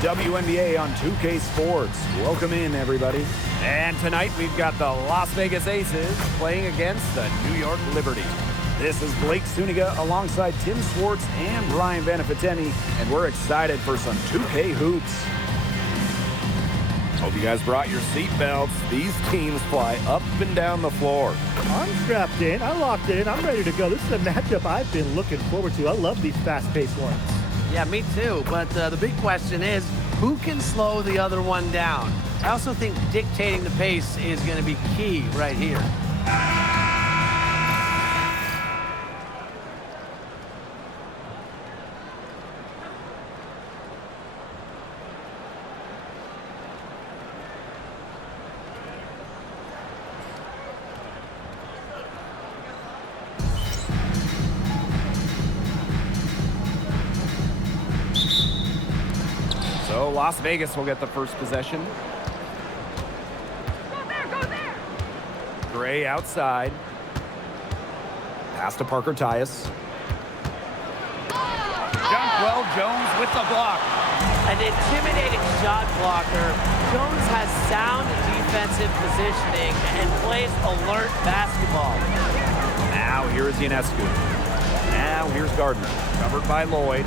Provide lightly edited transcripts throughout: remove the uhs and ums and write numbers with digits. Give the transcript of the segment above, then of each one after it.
WNBA on 2K Sports. Welcome in, everybody. And tonight we've got the Las Vegas Aces playing against the New York Liberty. This is Blake Suniga alongside Tim Swartz and Brian Vanafiteni, and we're excited for some 2K hoops. Hope you guys brought your seat belts. These teams fly up and down the floor. I'm strapped in. I locked it in. I'm ready to go. This is a matchup I've been looking forward to. I love these fast-paced ones. Yeah, me too. But the big question is, who can slow the other one down? I also think dictating the pace is going to be key right here. So Las Vegas will get the first possession. Go there! Gray outside. Pass to Parker Tyus. Jonquel Jones with the block. An intimidating shot blocker. Jones has sound defensive positioning and plays alert basketball. Now here's Ionescu. Now here's Gardner. Covered by Lloyd.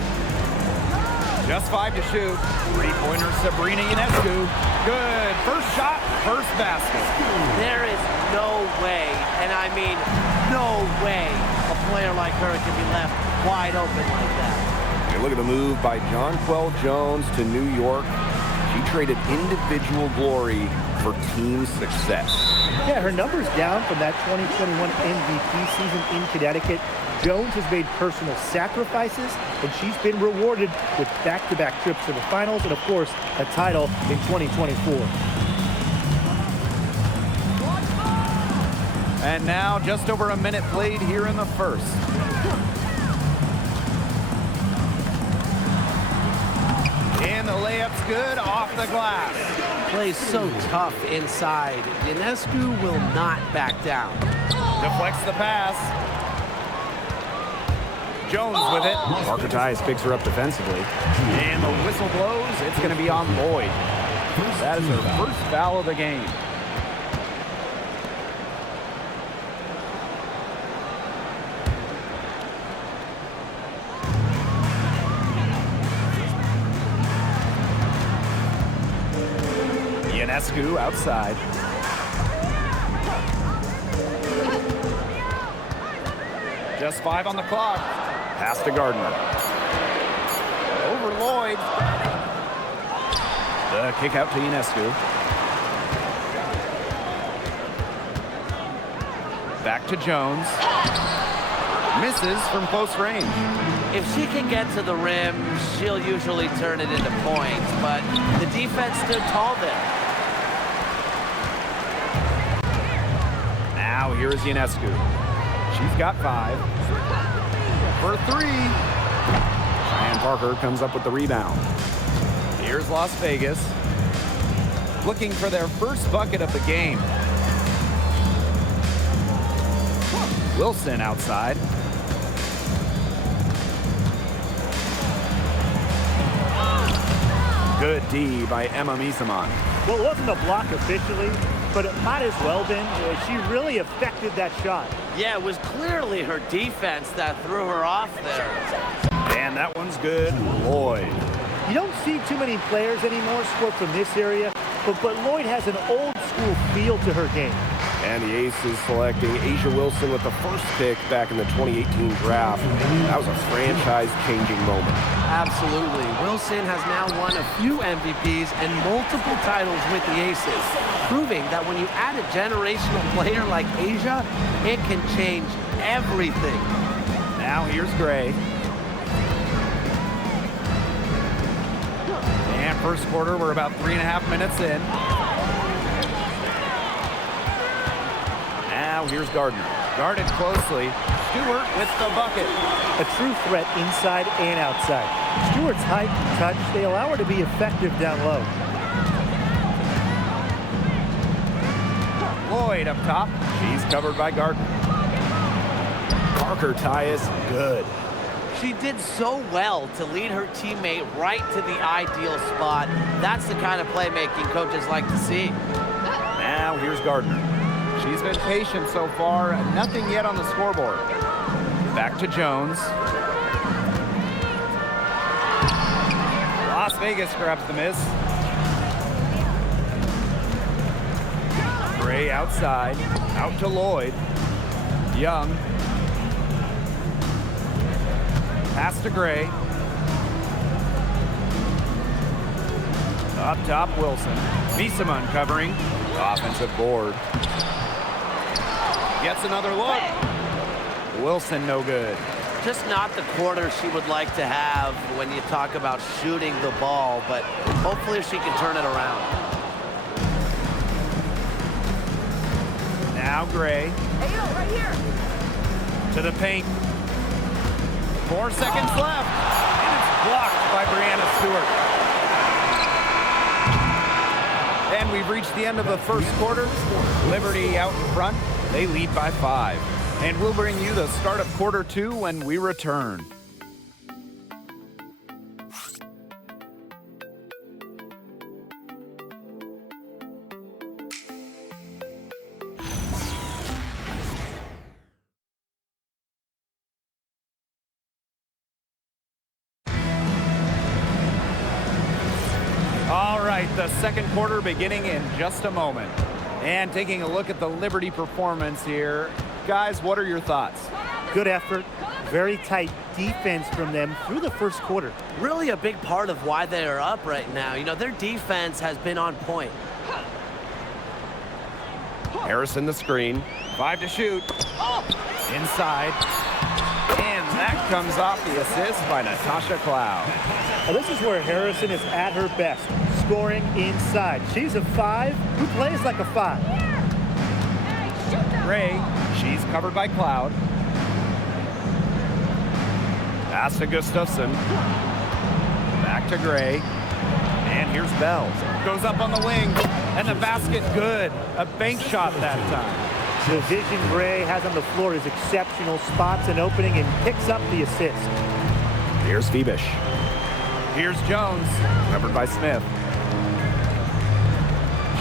Just 5 to shoot. Three-pointer Sabrina Ionescu. Good. First shot, first basket. There is no way, and I mean no way, a player like her can be left wide open like that. Hey, look at the move by Jonquel Jones to New York. She traded individual glory for team success. Yeah, her numbers down from that 2021 MVP season in Connecticut. Jones has made personal sacrifices, and she's been rewarded with back-to-back trips to the finals and, of course, a title in 2024. And now just over a minute played here in the first. And the layup's good off the glass. Plays so tough inside. Ionescu will not back down. Deflects the pass. Jones with it. Parker Tyus picks her up defensively. And the whistle blows. It's going to be on Lloyd. That is her first foul of the game. Ionescu outside. Just 5 on the clock. Pass to Gardner. Over Lloyd. The kick out to Ionescu. Back to Jones. Misses from close range. If she can get to the rim, she'll usually turn it into points, but the defense stood tall there. Now here is Ionescu. She's got 5. For 3. Cheyenne Parker comes up with the rebound. Here's Las Vegas. Looking for their first bucket of the game. Wilson outside. Good D by Emma Misaman. Well, it wasn't a block officially, but it might as well been. She really affected that shot. Yeah, it was clearly her defense that threw her off there. And that one's good. Lloyd. You don't see too many players anymore score from this area, but Lloyd has an old-school feel to her game. And the Aces selecting A'ja Wilson with the first pick back in the 2018 draft. That was a franchise-changing moment. Absolutely. Wilson has now won a few MVPs and multiple titles with the Aces, proving that when you add a generational player like A'ja, it can change everything. Now here's Gray. And first quarter, we're about 3.5 minutes in. Now here's Gardner. Guarded closely. Stewart with the bucket. A true threat inside and outside. Stewart's height and touch, they allow her to be effective down low. Lloyd up top. She's covered by Gardner. Parker Tyus, good. She did so well to lead her teammate right to the ideal spot. That's the kind of playmaking coaches like to see. Now here's Gardner. She's been patient so far. Nothing yet on the scoreboard. Back to Jones. Las Vegas grabs the miss. Gray outside. Out to Lloyd. Young. Pass to Gray. Up top, Wilson. Misama uncovering. Offensive board. Gets another look. Wilson no good. Just not the quarter she would like to have when you talk about shooting the ball, but hopefully she can turn it around. Now Gray. Hey, yo, right here. To the paint. 4 seconds left. And it's blocked by Brianna Stewart. And we've reached the end of the first quarter. Liberty out in front. They lead by 5. And we'll bring you the start of quarter 2 when we return. All right, the second quarter beginning in just a moment. And taking a look at the Liberty performance here. Guys, what are your thoughts? Good effort, very tight defense from them through the first quarter. Really a big part of why they are up right now. You know, their defense has been on point. Harrison the screen. 5 to shoot. Inside. And that comes off the assist by Natasha Cloud. Now, this is where Harrison is at her best, scoring inside. She's a 5 who plays like a 5. Gray, she's covered by Cloud. Pass to Gustafson. Back to Gray. And here's Bell. Goes up on the wing. And the basket good. A bank shot that time. The vision Gray has on the floor is exceptional. Spots an opening and picks up the assist. Here's Phoebish. Here's Jones. Covered by Smith.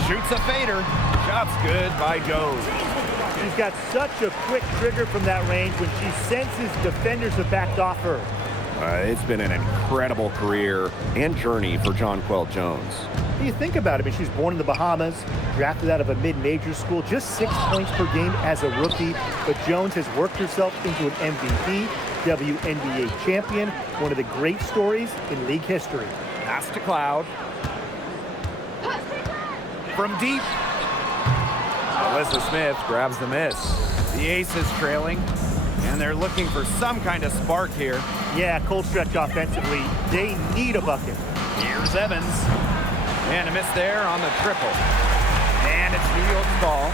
Shoots a fader. Shot's good by Jones. She's got such a quick trigger from that range. When she senses defenders have backed off her. It's been an incredible career and journey for Jonquel Jones. When you think about it, I mean, she's born in the Bahamas, drafted out of a mid-major school, just 6 points per game as a rookie. But Jones has worked herself into an MVP, WNBA champion, one of the great stories in league history. Pass to Cloud. From deep. Alyssa Smith grabs the miss. The Aces trailing, and they're looking for some kind of spark here. Yeah, cold stretch offensively. They need a bucket. Here's Evans. And a miss there on the triple. And it's New York's ball.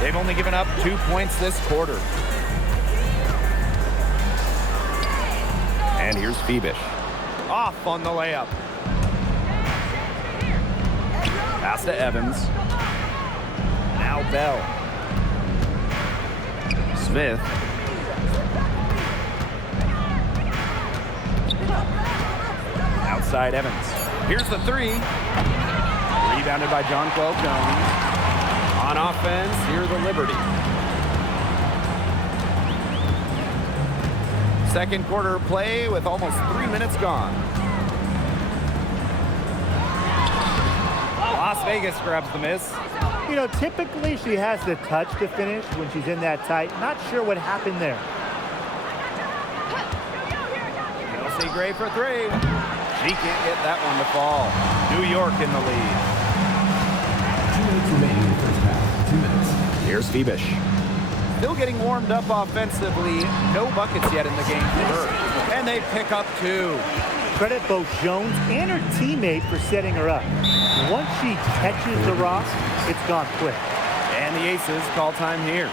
They've only given up 2 points this quarter. And here's Phoebish. Off on the layup. Pass to Evans. Now Bell. Smith. Outside Evans. Here's the 3. Rebounded by Jonquel Jones. On offense, here the Liberty. Second quarter play with almost 3 minutes gone. Las Vegas grabs the miss. You know, typically she has the touch to finish when she's in that tight. Not sure what happened there. Kelsey Gray for 3. She can't get that one to fall. New York in the lead. 2 minutes remaining in the first half. 2 minutes. Here's Phoebish. Still getting warmed up offensively. No buckets yet in the game for her. And they pick up 2. Credit both Jones and her teammate for setting her up. Once she catches the rock, it's gone quick. And the Aces call time here.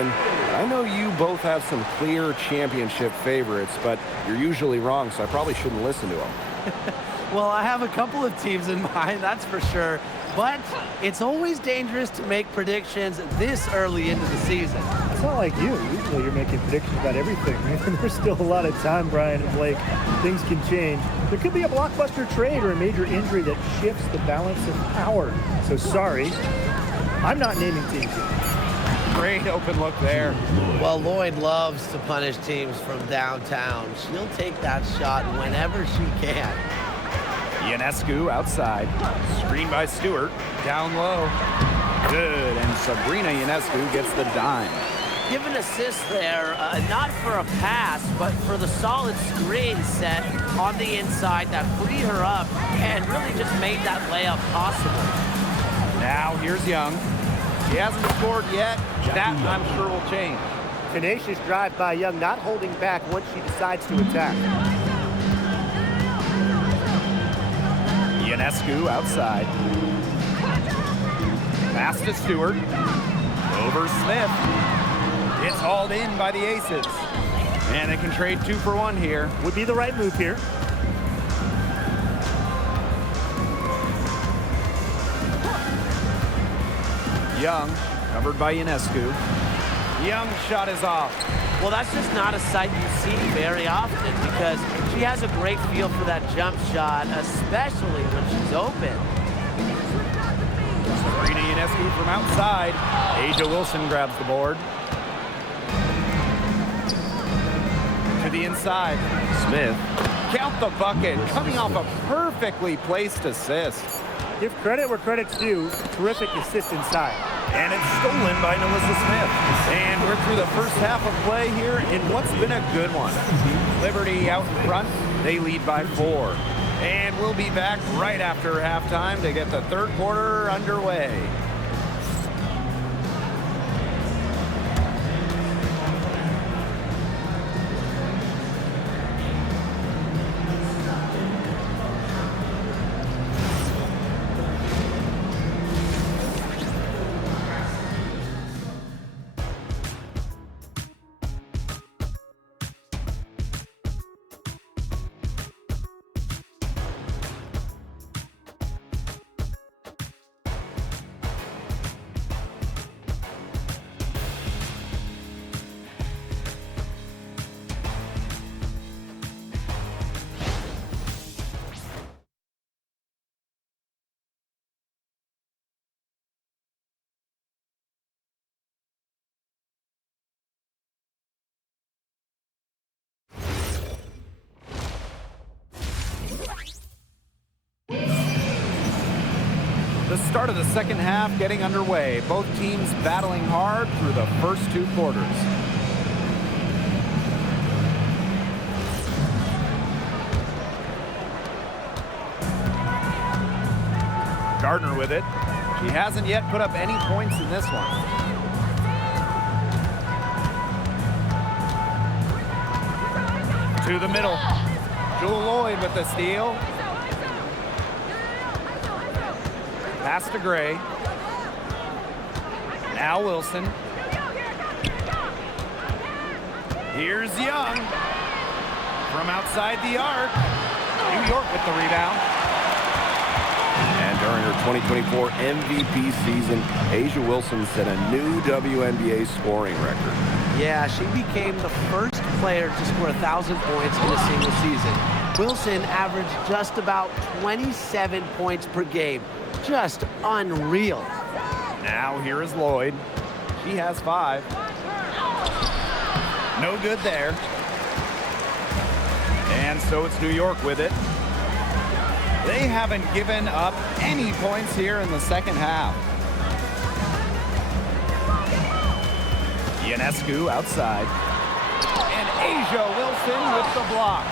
season. I know you both have some clear championship favorites, but you're usually wrong, so I probably shouldn't listen to them. Well, I have a couple of teams in mind, that's for sure. But it's always dangerous to make predictions this early into the season. It's not like you. Usually you're making predictions about everything. There's still a lot of time, Brian and Blake. Things can change. There could be a blockbuster trade or a major injury that shifts the balance of power. So sorry, I'm not naming teams yet. Great open look there. Well, Lloyd loves to punish teams from downtown. She'll take that shot whenever she can. Ionescu outside. Screen by Stewart. Down low. Good. And Sabrina Ionescu gets the dime. Give an assist there, not for a pass, but for the solid screen set on the inside that freed her up and really just made that layup possible. Now here's Young. He hasn't scored yet. That, I'm sure, will change. Tenacious drive by Young, not holding back once she decides to attack. Ionescu outside. Pass to Stewart. Over Smith. It's hauled in by the Aces. And they can trade 2 for 1 here. Would be the right move here. Young, covered by Ionescu. Young's shot is off. Well, that's just not a sight you see very often because she has a great feel for that jump shot, especially when she's open. Sabrina Ionescu from outside. A'ja Wilson grabs the board. To the inside. Smith. Count the bucket. Coming off a perfectly placed assist. Give credit where credit's due. Terrific assist inside. And it's stolen by Melissa Smith. And we're through the first half of play here in what's been a good one. Liberty out in front. They lead by 4. And we'll be back right after halftime to get the third quarter underway. The start of the second half getting underway. Both teams battling hard through the first 2 quarters. Gardner with it. She hasn't yet put up any points in this one. To the middle. Jewel Lloyd with the steal. Pass to Gray. Now Wilson. Here's Young. From outside the arc. New York with the rebound. And during her 2024 MVP season, A'ja Wilson set a new WNBA scoring record. Yeah, she became the first player to score 1,000 points in a single season. Wilson averaged just about 27 points per game. Just unreal. Now here is Lloyd. She has 5. No good there. And so it's New York with it. They haven't given up any points here in the second half. Ionescu outside. And A'ja Wilson with the block.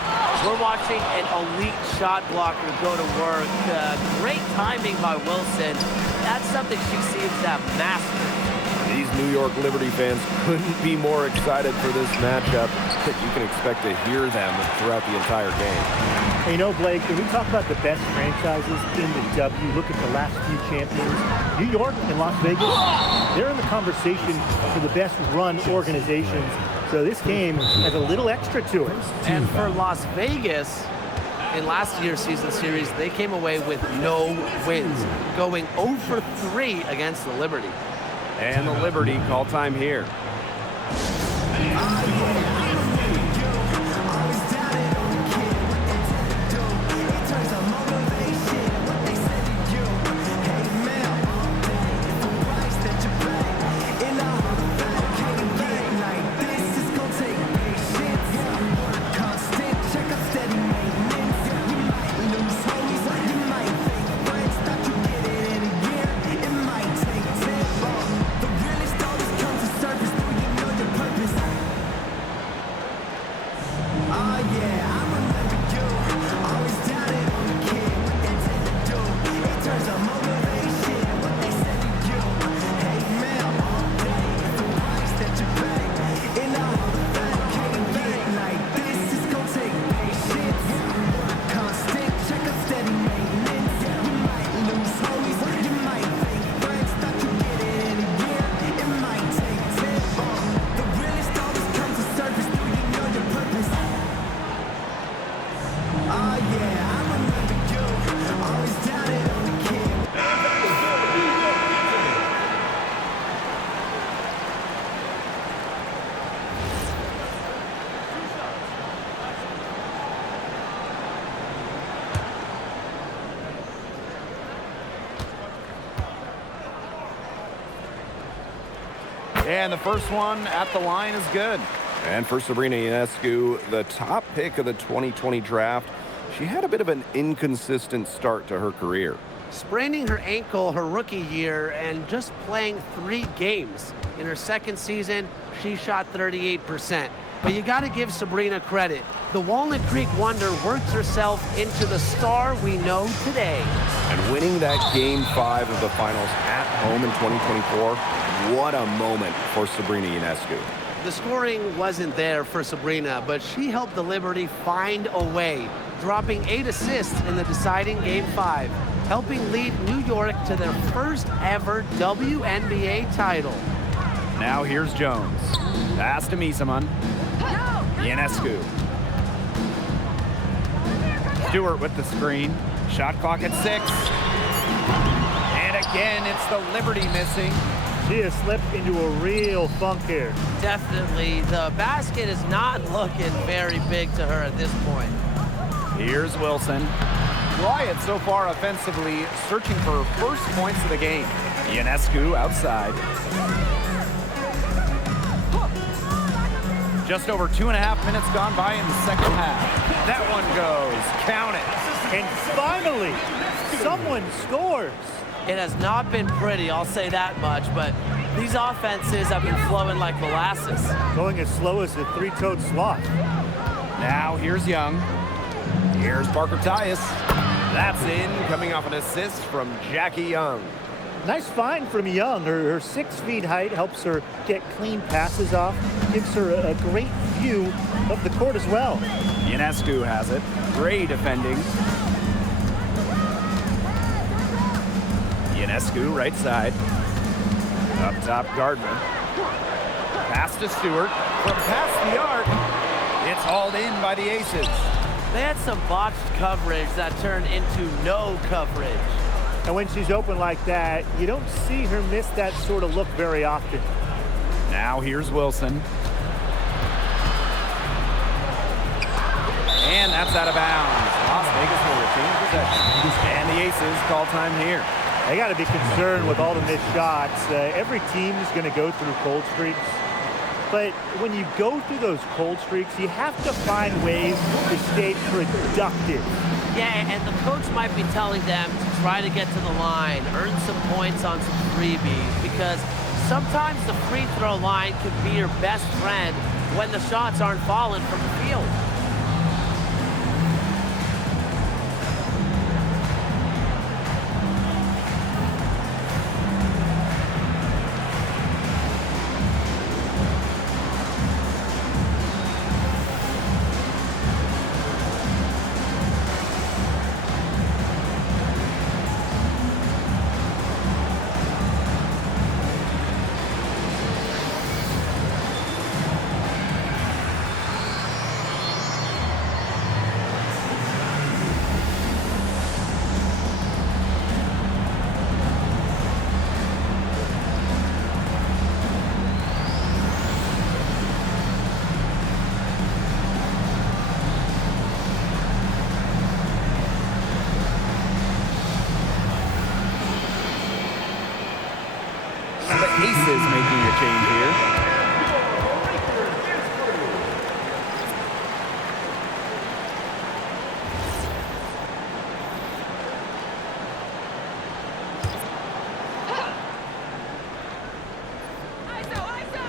We're watching an elite shot blocker go to work. Great timing by Wilson. That's something she seems to have mastered. These New York Liberty fans couldn't be more excited for this matchup. You can expect to hear them throughout the entire game. And you know, Blake, when we talk about the best franchises in the W, look at the last few champions. New York and Las Vegas, they're in the conversation for the best run organizations. So this game has a little extra to it. And for Las Vegas, in last year's season series, they came away with no wins, going 0 for 3 against the Liberty. And the Liberty call time here. And the first one at the line is good. And for Sabrina Ionescu, the top pick of the 2020 draft, she had a bit of an inconsistent start to her career. Spraining her ankle her rookie year and just playing 3 games. In her second season, she shot 38%. But you got to give Sabrina credit. The Walnut Creek Wonder worked herself into the star we know today. And winning that Game 5 of the finals at home in 2024, what a moment for Sabrina Ionescu. The scoring wasn't there for Sabrina, but she helped the Liberty find a way, dropping 8 assists in the deciding Game 5, helping lead New York to their first ever WNBA title. Now here's Jones. Pass to Misaman. Ionescu. Stewart with the screen. Shot clock at 6. And again, it's the Liberty missing. She has slipped into a real funk here. Definitely, the basket is not looking very big to her at this point. Here's Wilson. Wyatt so far offensively searching for first points of the game. Ionescu outside. Just over 2.5 minutes gone by in the second half. That one goes. Count it. And finally, someone scores. It has not been pretty, I'll say that much, but these offenses have been flowing like molasses. Going as slow as a 3-toed sloth. Now here's Young. Here's Parker Tyus. That's in, coming off an assist from Jackie Young. Nice find from Young. Her 6 feet height helps her get clean passes off, gives her a great view of the court as well. Ionescu has it. Great defending. Ionescu, right side. Up top, Gardner. Pass to Stewart. From past the arc, it's hauled in by the Aces. They had some botched coverage that turned into no coverage. And when she's open like that, you don't see her miss that sort of look very often. Now here's Wilson. And that's out of bounds. Las Vegas will retain possession. And the Aces call time here. They got to be concerned with all the missed shots. Every team is going to go through cold streaks. But when you go through those cold streaks, you have to find ways to stay productive. Yeah, and the coach might be telling them to try to get to the line, earn some points on some freebies, because sometimes the free throw line can be your best friend when the shots aren't falling from the field. Aces making a change here.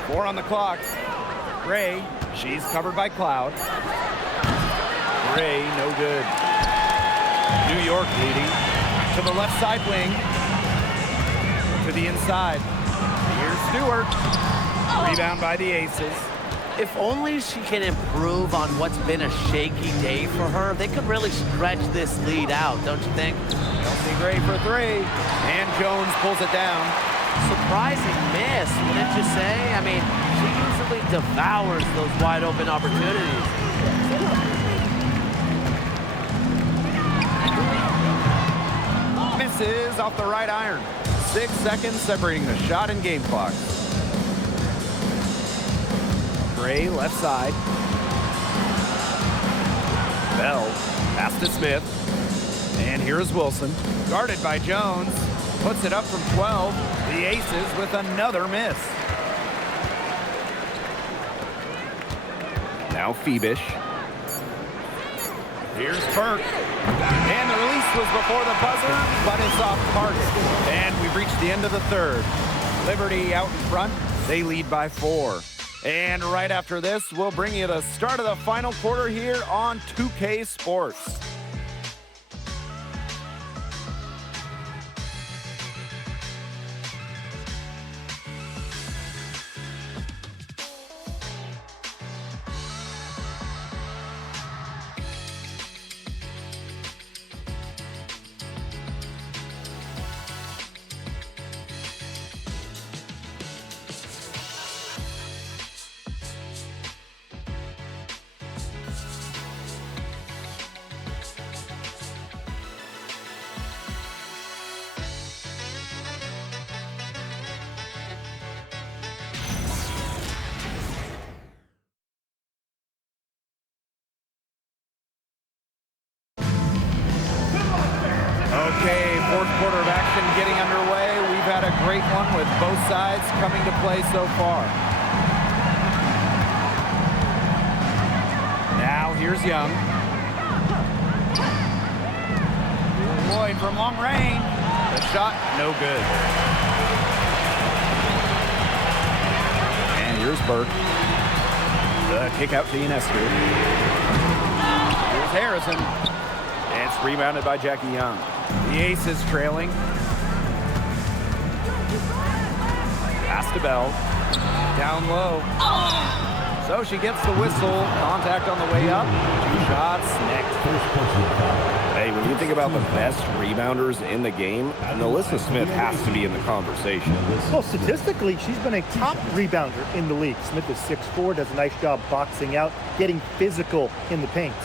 Four on the clock. Gray, she's covered by Cloud. Gray, no good. New York leading to the left side wing. To the inside. Here's Stewart. Rebound by the Aces. If only she can improve on what's been a shaky day for her, they could really stretch this lead out, don't you think? Kelsey Gray for three. And Jones pulls it down. Surprising miss, wouldn't you say? I mean, she usually devours those wide open opportunities. Misses off the right iron. 6 seconds separating the shot and game clock. Gray left side. Bell pass to Smith. And here's Wilson. Guarded by Jones. Puts it up from 12. The Aces with another miss. Now Phoebish. Here's Burke. And the release was before the buzzer, but it's off target. And we've reached the end of the third. Liberty out in front. They lead by 4. And right after this, we'll bring you the start of the final quarter here on 2K Sports. Okay, fourth quarter of action getting underway. We've had a great one with both sides coming to play so far. Now here's Young. Lloyd from long range. The shot, no good. And here's Burke. The kick out to Ionescu. Here's Harrison. And it's rebounded by Jackie Young. The Aces trailing. Pass to Bell. Down low. So she gets the whistle. Contact on the way up. 2 shots next. Hey, when you think about the best rebounders in the game, NaLyssa Smith has to be in the conversation. Well, statistically, she's been a top rebounder in the league. Smith is 6'4", does a nice job boxing out, getting physical in the paint.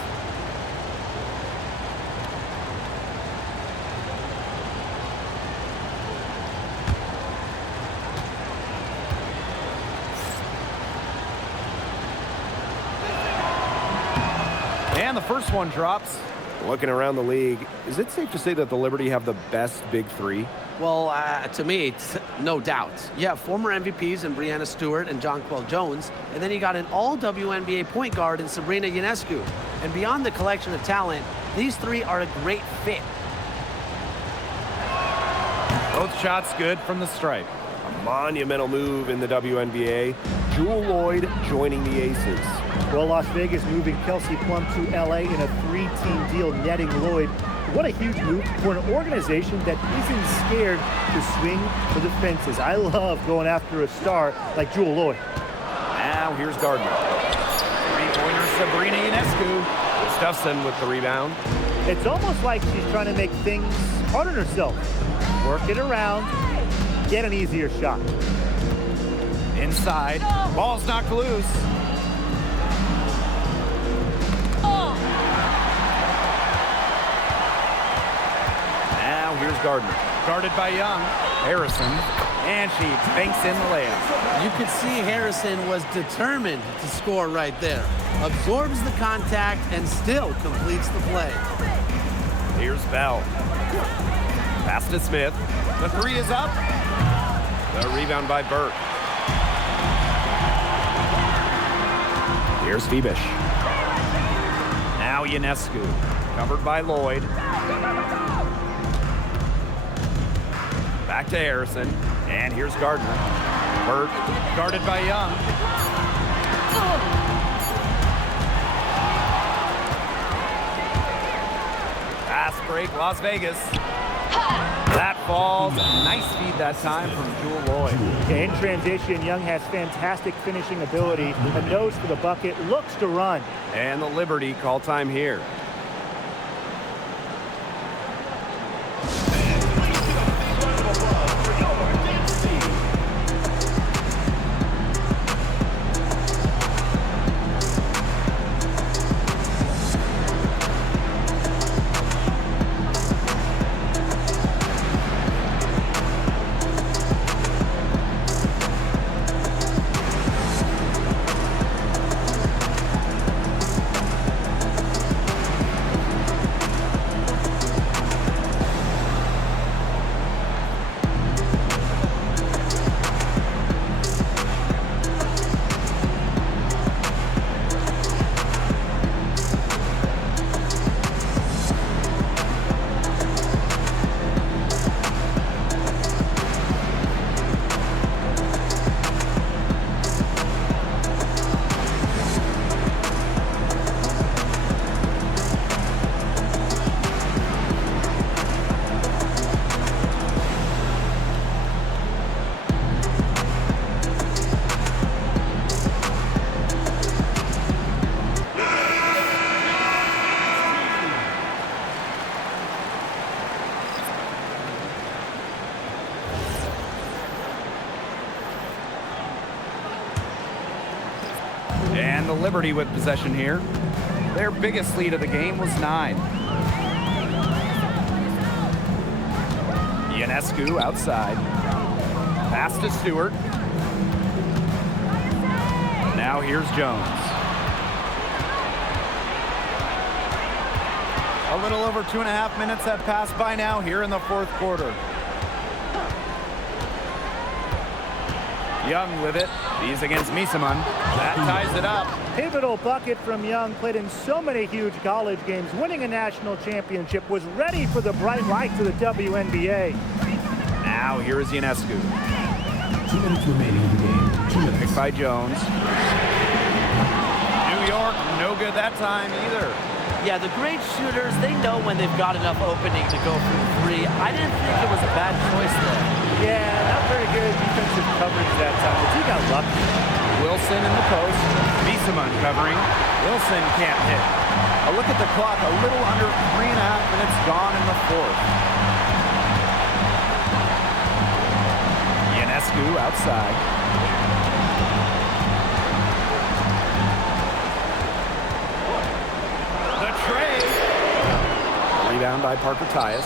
And the first one drops. Looking around the league, is it safe to say that the Liberty have the best big three? Well, to me, it's no doubt. You have former MVPs in Breanna Stewart and Jonquel Jones, and then you got an all-WNBA point guard in Sabrina Ionescu. And beyond the collection of talent, these three are a great fit. Both shots good from the stripe. A monumental move in the WNBA. Jewel Lloyd joining the Aces. Well, Las Vegas moving Kelsey Plum to LA in a 3-team deal, netting Lloyd. What a huge move for an organization that isn't scared to swing for the fences. I love going after a star like Jewel Lloyd. Now here's Gardner. Three-pointer Sabrina Ionescu. Gustafson with the rebound. It's almost like she's trying to make things hard on herself. Work it around, get an easier shot. Inside, ball's knocked loose. Now here's Gardner. Guarded by Young. Harrison. And she banks in the layup. You could see Harrison was determined to score right there. Absorbs the contact and still completes the play. Here's Bell. Pass to Smith. The three is up. The rebound by Burke. Here's Fibish. Now Ionescu, covered by Lloyd. Back to Harrison, and here's Gardner. Burke, guarded by Young. Fast break, Las Vegas. That falls. Nice feed that time from Jewel Lloyd. In transition, Young has fantastic finishing ability. A nose for the bucket, looks to run. And the Liberty call time here. And the Liberty with possession here. Their biggest lead of the game was 9. Ionescu outside. Pass to Stewart. Now here's Jones. A little over 2.5 minutes have passed by now here in the fourth quarter. Young with it. He's against Misaman. That ties it up. Pivotal bucket from Young, played in so many huge college games, winning a national championship, was ready for the bright lights of the WNBA. Now here is Ionescu. 2 minutes remaining in the game. 2 minutes. Picked by Jones. New York, no good that time either. Yeah, the great shooters, they know when they've got enough opening to go for the three. I didn't think it was a bad choice there. Yeah, not very good defensive coverage that time, but he got lucky. Wilson in the post. Misaman covering. Wilson can't hit. A look at the clock, a little under 3.5 minutes gone in the fourth. Ionescu outside. The tray. Rebound by Parker Tyus.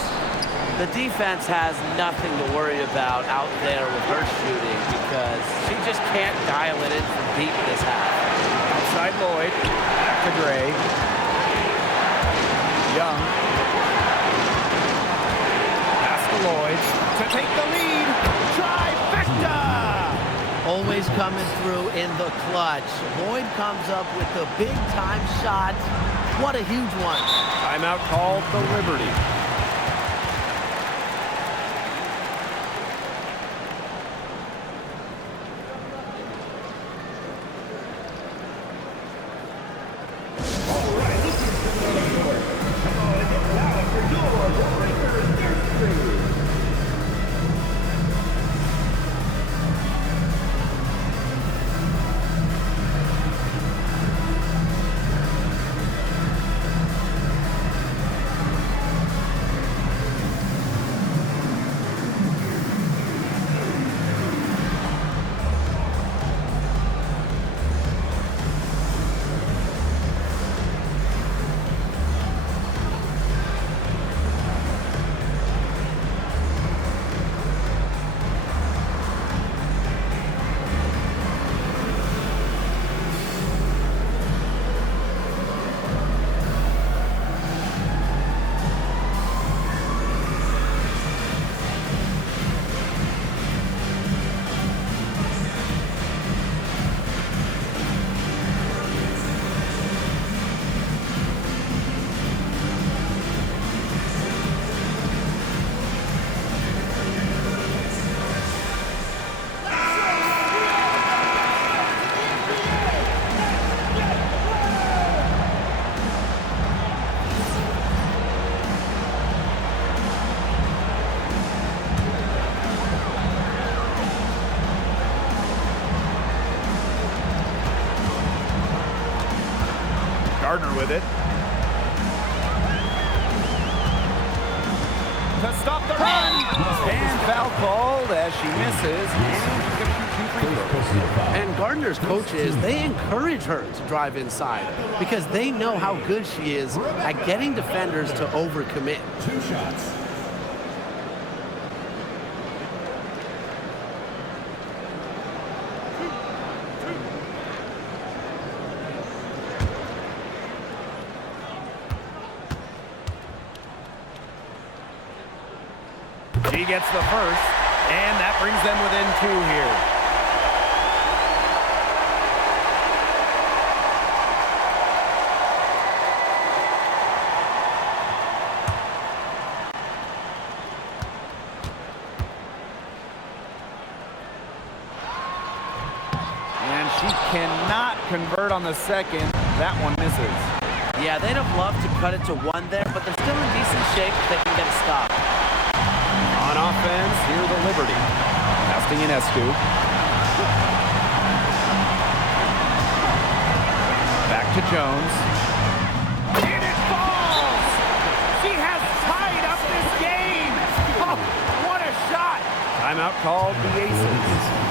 The defense has nothing to worry about out there with her shooting because she just can't dial it in from deep this half. Outside Lloyd. Back to Gray. Young. Pass to Lloyd to take the lead. Trifecta! Always coming through in the clutch. Lloyd comes up with the big-time shot. What a huge one. Timeout called the Liberty. with it. To stop the run. And foul called as she misses. And she's going to shoot 2 free throws. And Gardner's coaches, they encourage her to drive inside because they know how good she is at getting defenders to overcommit. 2 shots. She gets the first, and that brings them within 2 here. And she cannot convert on the second. That one misses. Yeah, they'd have loved to cut it to 1 there, but they're still in decent shape if they can get a stop. On offense, here the Liberty. Passing Ionescu. Back to Jones. And it falls! She has tied up this game! Oh, what a shot! Timeout called the Aces.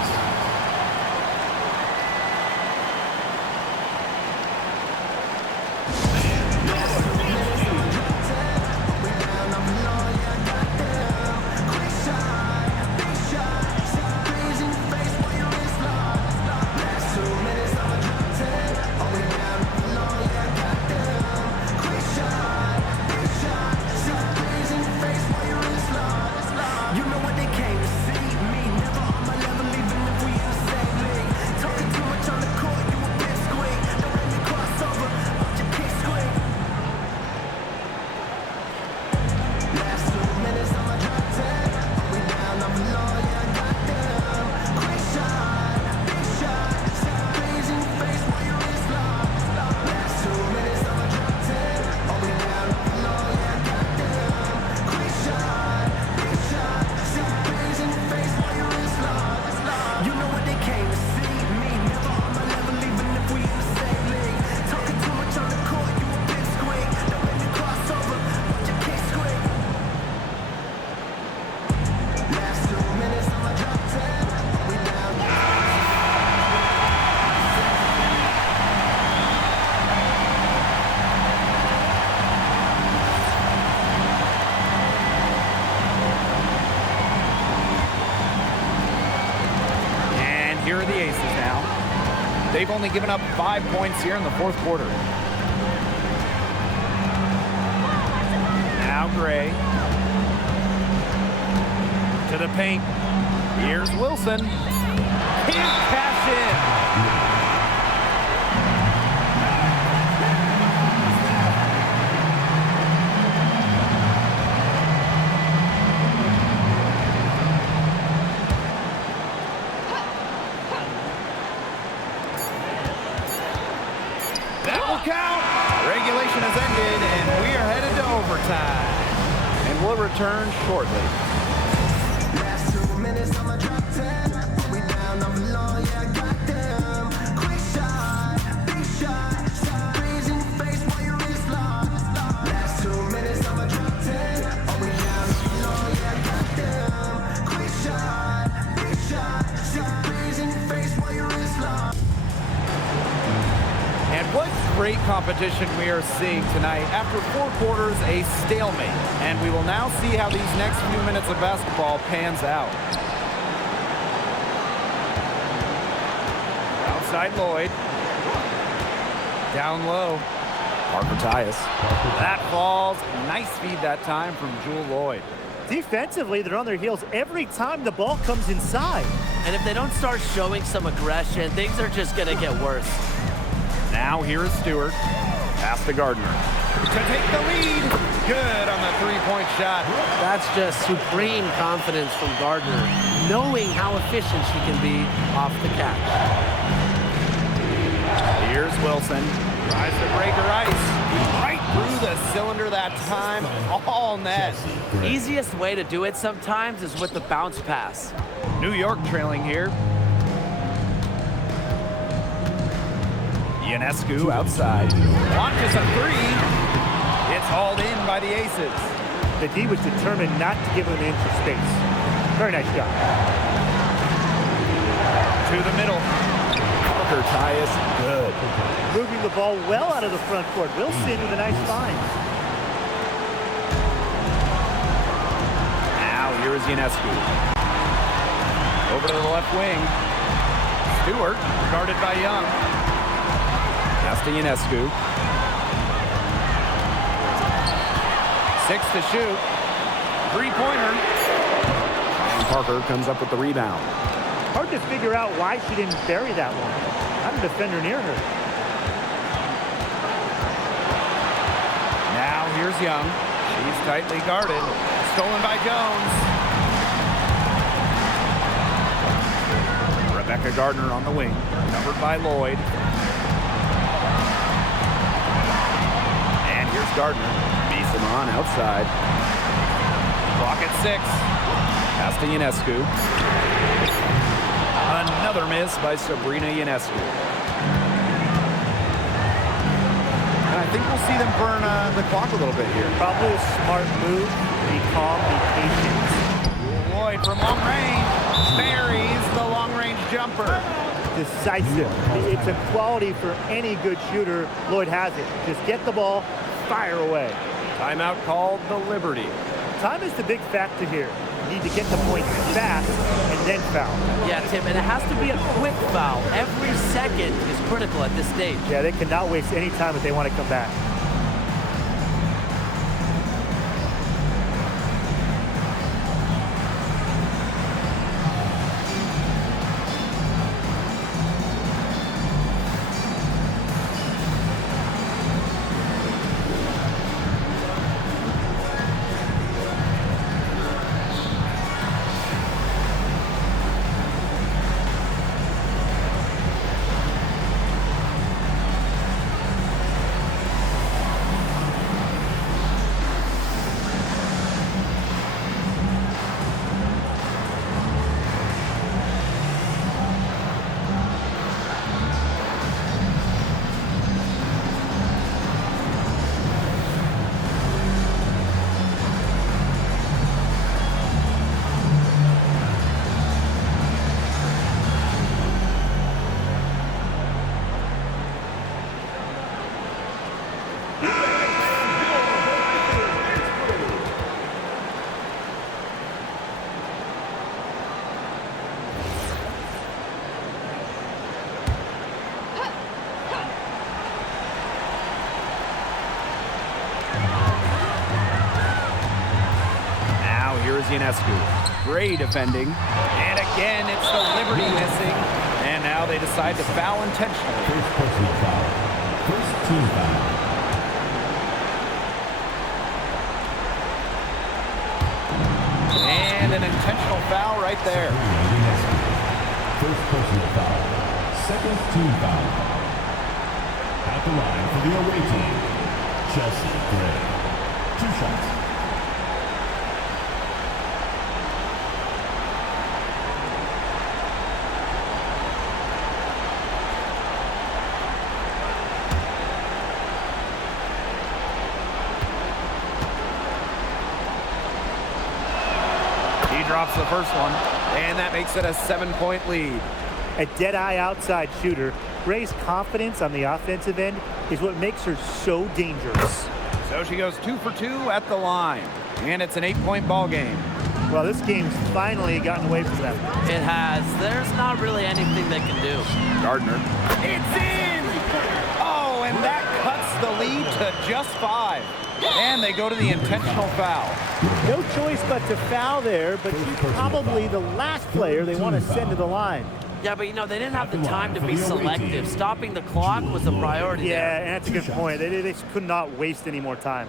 Here are the Aces now. They've only given up 5 points here in the 4th quarter. Now Gray. To the paint. Here's Wilson. Can't cash in. Count. Regulation has ended, and we are headed to overtime. And we'll return shortly. Last 2 minutes, I'ma drop 10. We down, I'm low, yeah, I got them. Quick shot, big shot, freezing face while your wrist locked. Last 2 minutes, I'ma drop 10. Oh, we down, I'm low, yeah, I got them. Quick shot, big shot, freezing face while your wrist locked. And what great competition we are seeing tonight. After 4 quarters, a stalemate. And we will now see how these next few minutes of basketball pans out. Outside Lloyd. Down low. Parker Tyus. That falls. Nice feed that time from Jewel Lloyd. Defensively, they're on their heels every time the ball comes inside. And if they don't start showing some aggression, things are just going to get worse. Now here is Stewart. Pass to Gardner. To take the lead. Good on the 3-point shot. That's just supreme confidence from Gardner, knowing how efficient she can be off the catch. Here's Wilson. Tries to break her ice. Right through the cylinder that time. All net. Easiest way to do it sometimes is with the bounce pass. New York trailing here. Ionescu outside. Launches a three. It's hauled in by the Aces. The D was determined not to give him an inch of space. Very nice job. To the middle. Parker Tyus, good. Moving the ball well out of the front court. Wilson with a nice find. Now here is Ionescu. Over to the left wing. Stewart, guarded by Young. Pass to Ionescu. 6 to shoot. Three-pointer. And Parker comes up with the rebound. Hard to figure out why she didn't bury that one. Not a defender near her. Now here's Young. She's tightly guarded. Stolen by Jones. Rebecca Gardner on the wing. Covered by Lloyd. And here's Gardner. Simon outside. Clock at 6. Pass to Ionescu. Another miss by Sabrina Ionescu. And I think we'll see them burn the clock a little bit here. Probably a smart move. Be calm, be patient. Lloyd from long range. Buries the long-range jumper. Decisive. It's a quality for any good shooter. Lloyd has it. Just get the ball, fire away. Timeout called the Liberty. Time is the big factor here. You need to get the point fast and then foul. Yeah, Tim, and it has to be a quick foul. Every second is critical at this stage. Yeah, they cannot waste any time if they want to come back. Ionescu. Great defending. And again, it's the Liberty missing. And now they decide to foul intentionally. First personal foul. First team foul. And an intentional foul right there. First personal foul. Second team foul. At the line for the away team, Chelsea Gray. 2 shots. Drops the first one, and that makes it a 7-point lead. A dead-eye outside shooter. Gray's confidence on the offensive end is what makes her so dangerous. So she goes 2 for 2 at the line, and it's an 8-point ball game. Well, this game's finally gotten away from them. It has. There's not really anything they can do. Gardner. It's in! Oh, and that cuts the lead to just 5. And they go to the intentional foul. No choice but to foul there, but she's probably the last player they want to send to the line. Yeah, but you know, they didn't have the time to be selective. Stopping the clock was the priority there. Yeah, and that's a good point. They could not waste any more time.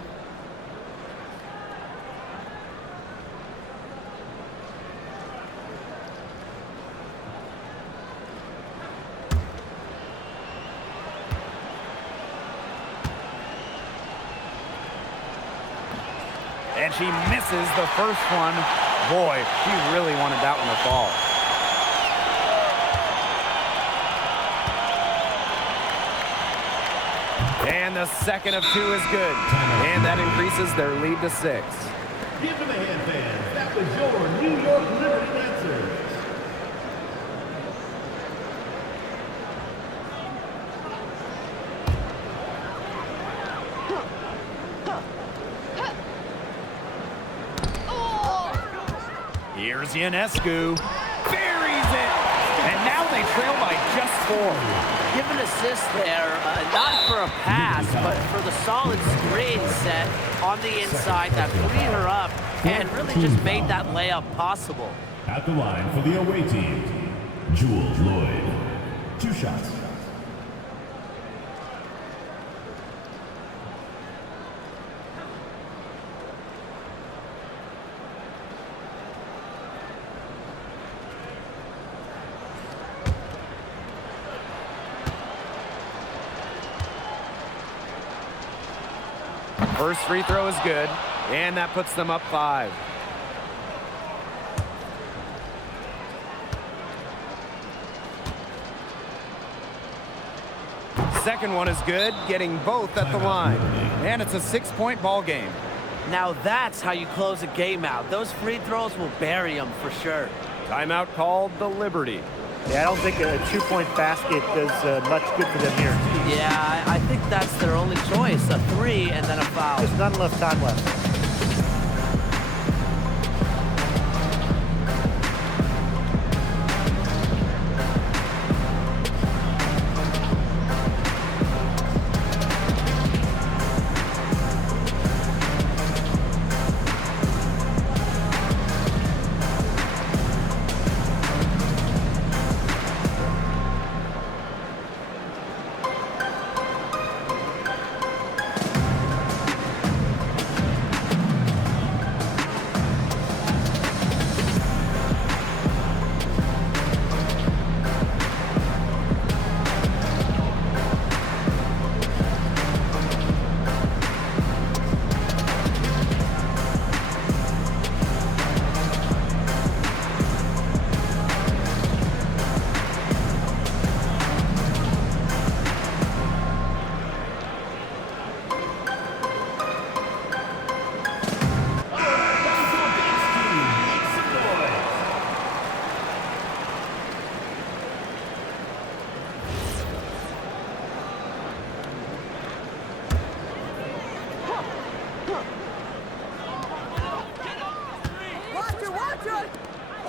And she misses the first one. Boy, she really wanted that one to fall. And the second of two is good. And that increases their lead to 6. Give them a hand, fans. That was your New York Liberty Dancers. Here's Ionescu. Buries it. And now they trail by just 4. Give an assist there, not for a pass, but for the solid screen set on the inside that freed her up and really just made that layup possible. At the line for the away team, Jules Lloyd. 2 shots. First free throw is good, and that puts them up 5. Second one is good, getting both at the line. And it's a 6-point ball game. Now that's how you close a game out. Those free throws will bury them for sure. Timeout called the Liberty. Yeah, I don't think a 2-point basket does much good for them here. Yeah, I think that's their only choice, a 3 and then a foul. There's not enough time left.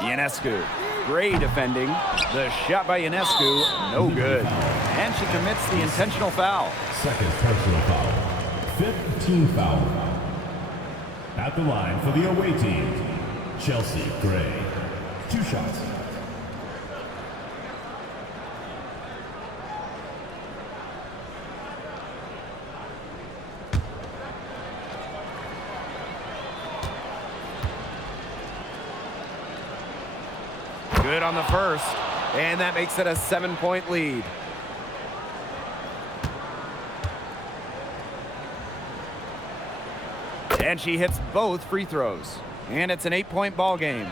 Ionescu, great defending. The shot by Ionescu, no good. And she commits the intentional foul. Second personal foul. 5th team foul. At the line for the away team, Chelsea Gray. 2 shots. Good on the first, and that makes it a 7-point lead. And she hits both free throws, and it's an 8-point ball game.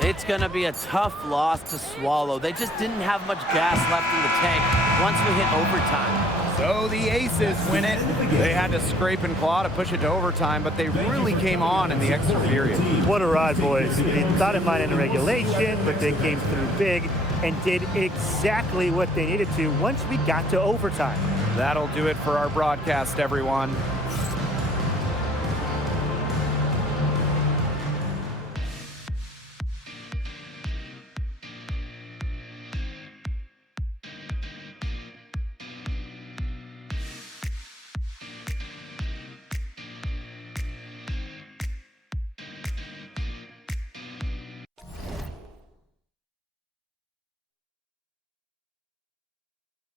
It's going to be a tough loss to swallow. They just didn't have much gas left in the tank once we hit overtime. So the Aces win it. They had to scrape and claw to push it to overtime, but they really came on in the extra period. What a ride, boys. They thought it might end in regulation, but they came through big and did exactly what they needed to once we got to overtime. That'll do it for our broadcast, everyone.